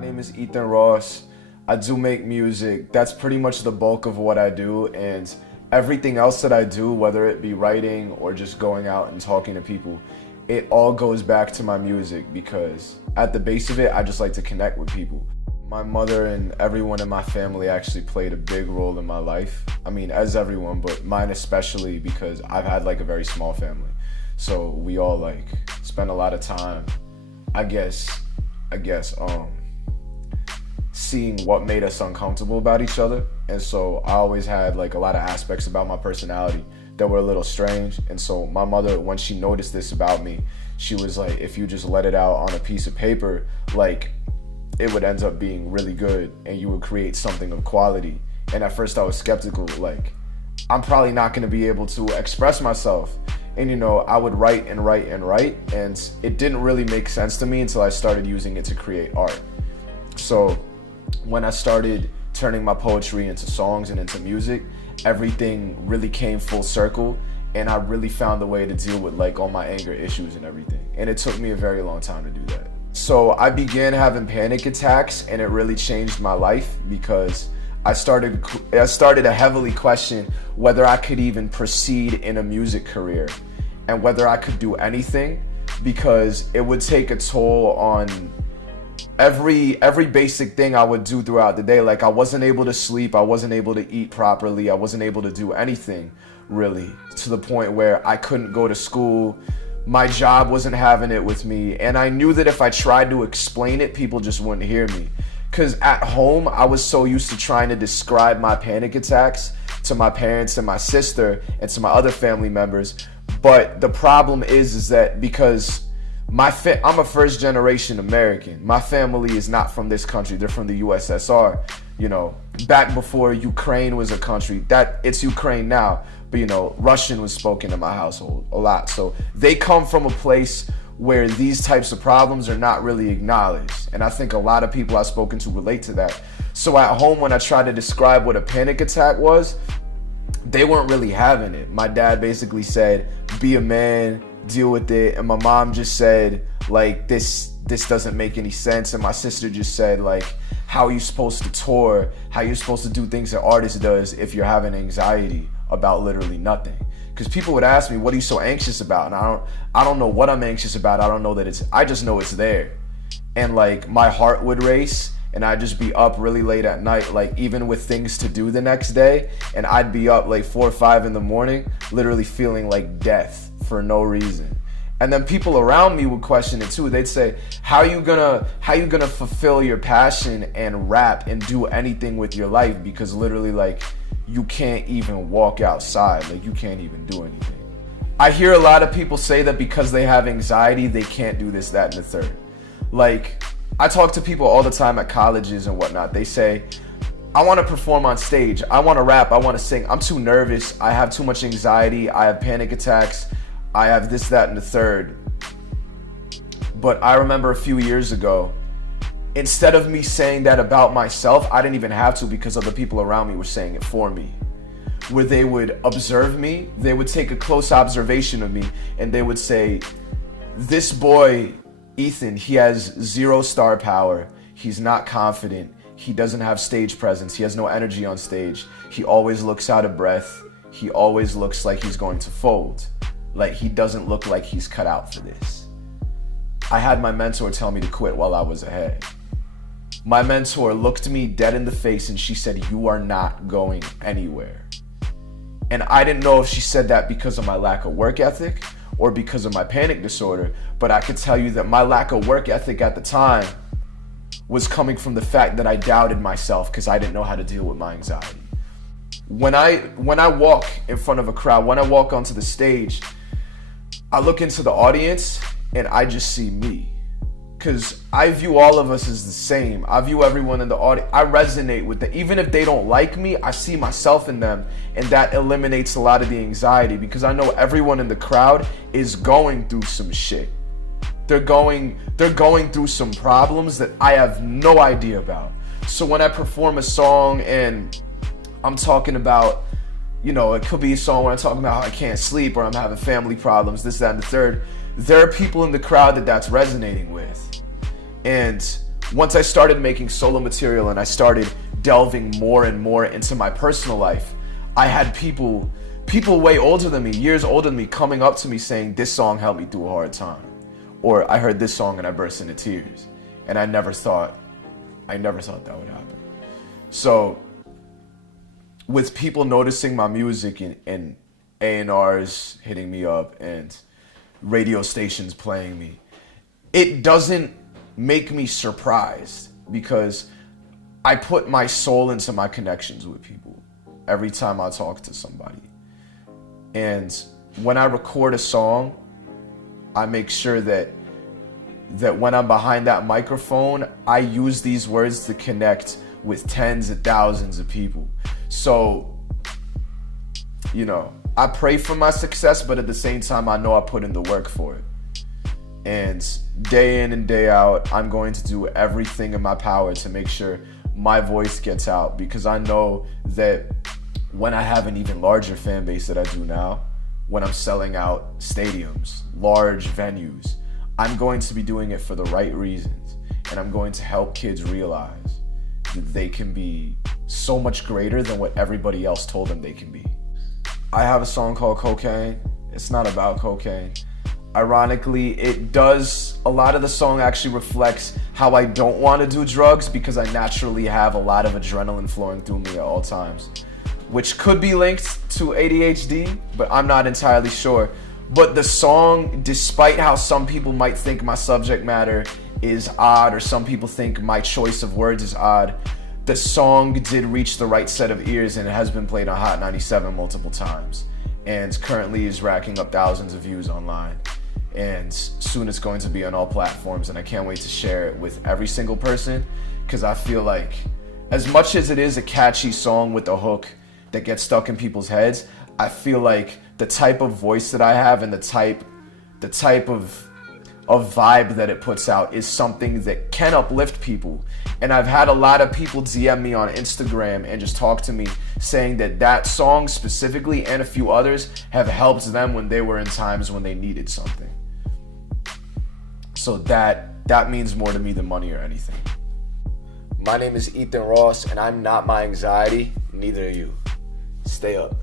name is Ethan Ross. I do make music. That's pretty much the bulk of what I do. And everything else that I do, whether it be writing or just going out and talking to people, it all goes back to my music because at the base of it, I just like to connect with people. My mother and everyone in my family actually played a big role in my life. I mean, as everyone, but mine especially because I've had like a very small family. So we all like spend a lot of time, I guess, seeing what made us uncomfortable about each other. And so I always had like a lot of aspects about my personality that were a little strange. And so my mother, when she noticed this about me, she was like, if you just let it out on a piece of paper, like it would end up being really good and you would create something of quality. And at first I was skeptical, like I'm probably not gonna be able to express myself. And you know, I would write and write and write, and it didn't really make sense to me until I started using it to create art. So when I started turning my poetry into songs and into music, everything really came full circle, and I really found a way to deal with like all my anger issues and everything. And it took me a very long time to do that. So I began having panic attacks, and it really changed my life because I started to heavily question whether I could even proceed in a music career and whether I could do anything, because it would take a toll on every basic thing I would do throughout the day. Like I wasn't able to sleep, I wasn't able to eat properly, I wasn't able to do anything really, to the point where I couldn't go to school. My job wasn't having it with me, and I knew that if I tried to explain it, people just wouldn't hear me. Because at home, I was so used to trying to describe my panic attacks to my parents and my sister and to my other family members. But the problem is that because I'm a first generation American, my family is not from this country, they're from the USSR. You know, back before Ukraine was a country, it's Ukraine now, but you know, Russian was spoken in my household a lot. So they come from a place where these types of problems are not really acknowledged. And I think a lot of people I've spoken to relate to that. So at home, when I tried to describe what a panic attack was, they weren't really having it. My dad basically said, be a man, deal with it. And my mom just said, like, this doesn't make any sense. And my sister just said, like, how are you supposed to tour? How are you supposed to do things an artist does if you're having anxiety about literally nothing? Because people would ask me, what are you so anxious about? And I don't know what I'm anxious about. I don't know that I just know it's there. And like my heart would race, and I'd just be up really late at night, like even with things to do the next day. And I'd be up like 4 or 5 in the morning, literally feeling like death for no reason. And then people around me would question it too. They'd say, how you gonna fulfill your passion and rap and do anything with your life? Because literally like, you can't even walk outside, like you can't even do anything. I hear a lot of people say that because they have anxiety, they can't do this, that, and the third. Like, I talk to people all the time at colleges and whatnot. They say, I want to perform on stage, I want to rap, I want to sing. I'm too nervous, I have too much anxiety, I have panic attacks, I have this, that, and the third. But I remember a few years ago, instead of me saying that about myself, I didn't even have to, because other people around me were saying it for me. Where they would observe me, they would take a close observation of me, and they would say, this boy, Ethan, he has 0 star power, he's not confident, he doesn't have stage presence, he has no energy on stage, he always looks out of breath, he always looks like he's going to fold, like he doesn't look like he's cut out for this. I had my mentor tell me to quit while I was ahead. My mentor looked me dead in the face and she said, you are not going anywhere. And I didn't know if she said that because of my lack of work ethic or because of my panic disorder, but I could tell you that my lack of work ethic at the time was coming from the fact that I doubted myself because I didn't know how to deal with my anxiety. When I walk in front of a crowd, when I walk onto the stage, I look into the audience and I just see me. Because I view all of us as the same. I view everyone in the audience. I resonate with them. Even if they don't like me, I see myself in them. And that eliminates a lot of the anxiety because I know everyone in the crowd is going through some shit. They're going through some problems that I have no idea about. So when I perform a song and I'm talking about, you know, it could be a song where I'm talking about how I can't sleep or I'm having family problems, this, that, and the third. There are people in the crowd that's resonating with. And once I started making solo material and I started delving more and more into my personal life, I had people way older than me, years older than me, coming up to me saying, this song helped me through a hard time. Or I heard this song and I burst into tears. And I never thought that would happen. So with people noticing my music and A&Rs hitting me up and radio stations playing me, it doesn't make me surprised because I put my soul into my connections with people every time I talk to somebody. And when I record a song, I make sure that when I'm behind that microphone, I use these words to connect with tens of thousands of people. So, you know, I pray for my success, but at the same time, I know I put in the work for it. And day in and day out, I'm going to do everything in my power to make sure my voice gets out, because I know that when I have an even larger fan base that I do now, when I'm selling out stadiums, large venues, I'm going to be doing it for the right reasons. And I'm going to help kids realize that they can be so much greater than what everybody else told them they can be. I have a song called Cocaine. It's not about cocaine. Ironically, a lot of the song actually reflects how I don't want to do drugs because I naturally have a lot of adrenaline flowing through me at all times, which could be linked to ADHD, but I'm not entirely sure. But the song, despite how some people might think my subject matter is odd, or some people think my choice of words is odd, the song did reach the right set of ears, and it has been played on Hot 97 multiple times, and currently is racking up thousands of views online. And soon it's going to be on all platforms, and I can't wait to share it with every single person, because I feel like as much as it is a catchy song with a hook that gets stuck in people's heads, I feel like the type of voice that I have and the type of vibe that it puts out is something that can uplift people. And I've had a lot of people DM me on Instagram and just talk to me saying that song specifically and a few others have helped them when they were in times when they needed something. So that means more to me than money or anything. My name is Ethan Ross, and I'm not my anxiety, neither are you. Stay up.